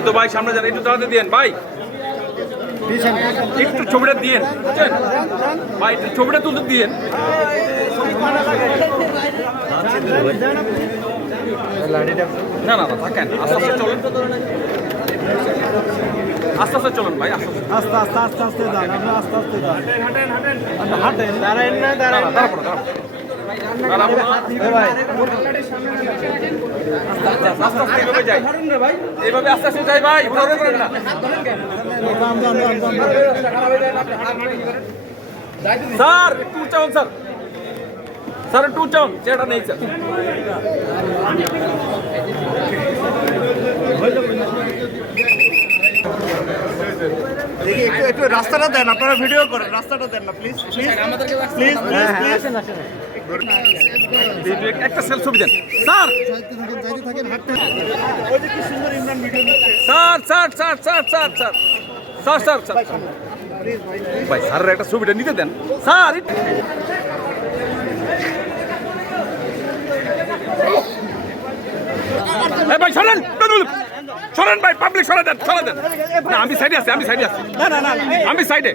এই তো ভাই সামনে যান, একটু দাঁড়াতে দিয়েন ভাই, একটু ছবিটা দিয়েন বুঝছেন ভাই, একটু ছবিটা তুলতে দিয়েন। না না না থাকেন, আস্তে আস্তে চলেন, আস্তে আস্তে চলুন ভাই, আস্তে আস্তে আস্তে আস্তে যান, আপনি আস্তে আস্তে যান, হাঁটেন, দাঁড়ান না, দাঁড়ান, এইভাবে আস্তে আস্তে যাই ভাই, করেন না স্যার, একটু উচ্চারণ স্যার, স্যার একটু উচ্চারণ, চেয়ারটা নেই স্যার। দেখি একটু একটু রাস্তাটা দেন, আপনারা ভিডিও করেন, রাস্তাটা দেন না প্লিজ, প্লিজ প্লিজ একটা সেলফি ছবি দেন স্যার, ওই যে কি সুন্দর ইমরান ভিডিও দিচ্ছে। Sir sir sir sir sir sir sir sir sir ভাই, স্যারের একটা ছবিটা নিতে দেন স্যার। ভাই সরেন, সরেন ভাই, পাবলিক সরে দেন, সরে দেন। না আমি সাইডে আছি, আমি সাইডে আছি, না না না আমি সাইডে।